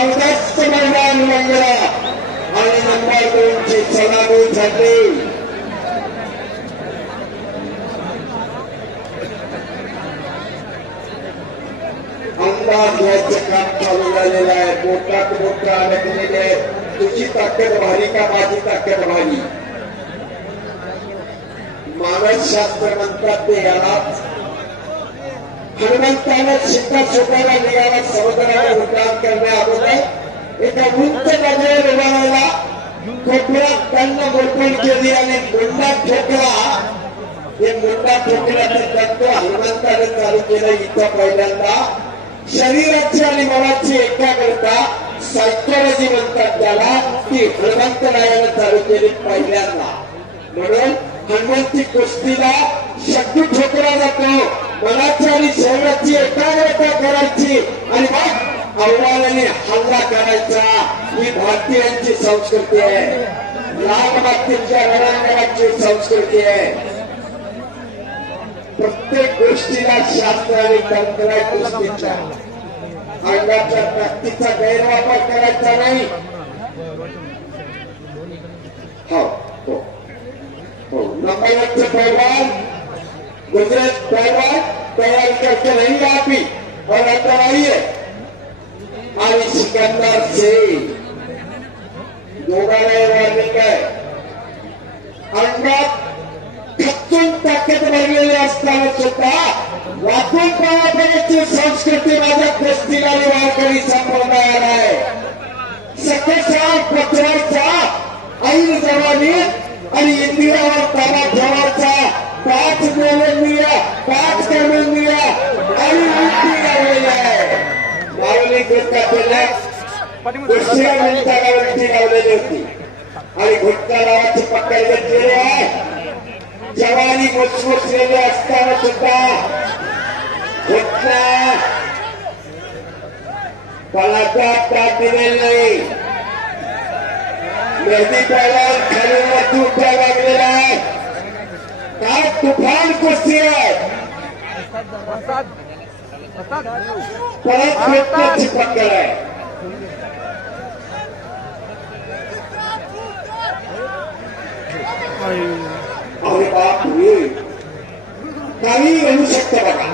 जबरदस्त मैदान रंगला आणि नंबर 2 ची सलामी झाली. अंदाज घ्यायचं काम चालू झालेलं आहे. मोठात मोठा अडकलेले तुझी ताकद भारी का माझी ताकद भारी. मानसशास्त्र म्हणतात ते यालाच. हनुमंतानं शिक्का छोट्याला निघाला समुद्राला उड्डाण करण्या अगोदर एका उंच जागेवर उभा राहिला. कोपऱ्यात त्यांना मोडपण केली आणि मुंडा ठोकला. हे मुंडा ठोकल्याचं तत्व हनुमंताने चालू केलं. इथं पहिल्यांदा शरीराची आणि मनाची एकाग्रता सायकोलॉजी म्हणतात त्याला, ती हनुमंतरायानं चालू केली पहिल्यांदा. म्हणून हनुमंती कुस्तीला शक्ती ठोकला जातो. मनाची आणि शरीराची एकाग्रता करायची आणि मग आव्हानाने हल्ला करायचा. ही भारतीयांची संस्कृती आहे. लालबागच्या रणांगणाची संस्कृती आहे. प्रत्येक गोष्टीला शास्त्र आणि तंत्र आहे. कुस्तीच्या अंगाच्या ताकदीचा गैरवापर करायचा नाही. हो हो हो. नंबर पहलवान गुजरात पहलवान तैयारी करके रहेंगे आप ही और अंदर आइए. आणि सिकंदर सिंह दोघांना वॉर्निंग आहे. अंगात खचून ताकद भरलेली असताना सुद्धा वाकून पाण्याची संस्कृती माझ्या कुस्तीला वारकरी संप्रदायाला आहे. सकसा पत्राचा ऐन जवानीत आणि इंदिरावर ताबा ठेवायचा. 5 बोलून दिला, 5 करून दिला आणि उलटी लावलेली आहे. माऊली कृत्याला दुसऱ्या मिनिटाला उलटी लावलेली होती आणि घुटका लावाची पकड घेतलेली आहे. जवानी मुसमुसलेली असताना सुद्धा घुटना पलाचा त्रास दिलेला नाही. मेहदी पहलवान खालीवरती उठा लागलेला आहे. काय तुफान कुस्ती आहे. परत घुटण्याची पकड आहे. अरे बाप रे, काही होऊ शकतं बघा.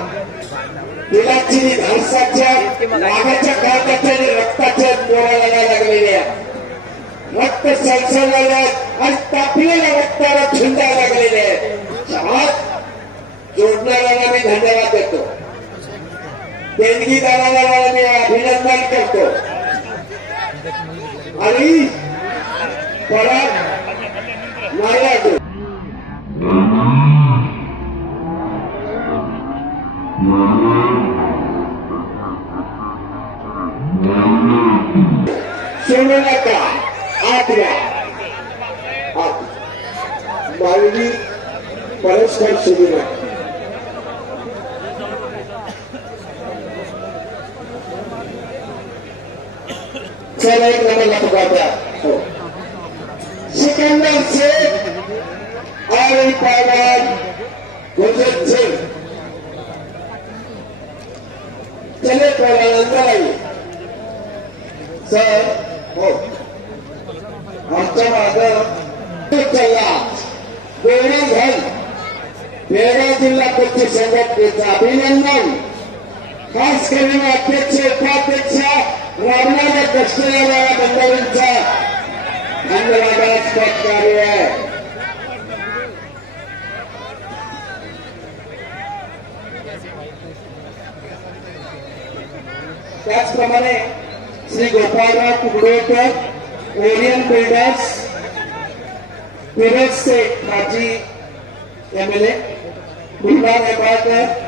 तिलाची धाडसाच्या नागाच्या काळाच्या रक्ताच्या डोळ्याला लागलेले आहे. रक्त सळसळलेले आहेत आणि तापलेल्या रक्ताला झुंडा लागलेले आहेत. जोडणाऱ्याला मी धन्यवाद देतो. देणगीदाराला मी अभिनंदन करतो. आणि परत नाही सोडू नका. 8 मालवी परस्पर सुरू नका. चला एक नंबरला पकडा. हो, सिकंदर शेख और पहलवान गुरजीत सिंह. चले पहलवान अंदर आइए. सर हो, आमच्या मागं चला गोळीधन बेळगाव जिल्हा कुस्ती संघटनेचं अभिनंदन. खास करून अध्यक्ष उपाध्यक्ष रामनाथ कृष्णराव मंडळींचा धन्यवादास्पद कार्य आहे. त्याचप्रमाणे श्री गोपाळराव कुकडोळकर, ओरियन बिल्डर्स, फिरोज शेख माजी MLA, बुलढाणा हेबाळकर,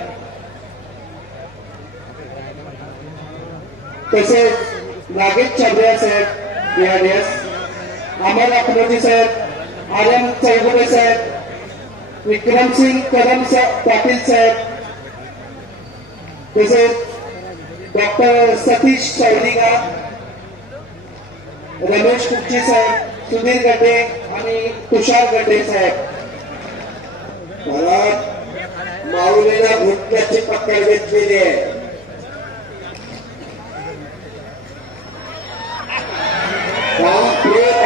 तसेच नागेश चौधरी साहेब BRDS, अमर अकमोदी साहेब, आर्यन चौगुले साहेब, विक्रमसिंग कदम पाटील साहेब, तसेच डॉक्टर सतीश चौधरीगा, रमेश कुक्षी साहेब, सुधीर गड्डे आणि तुषार गड्डे साहेब. माऊलीला घुटण्याची पकड घेतलेली आहे. हा खेळ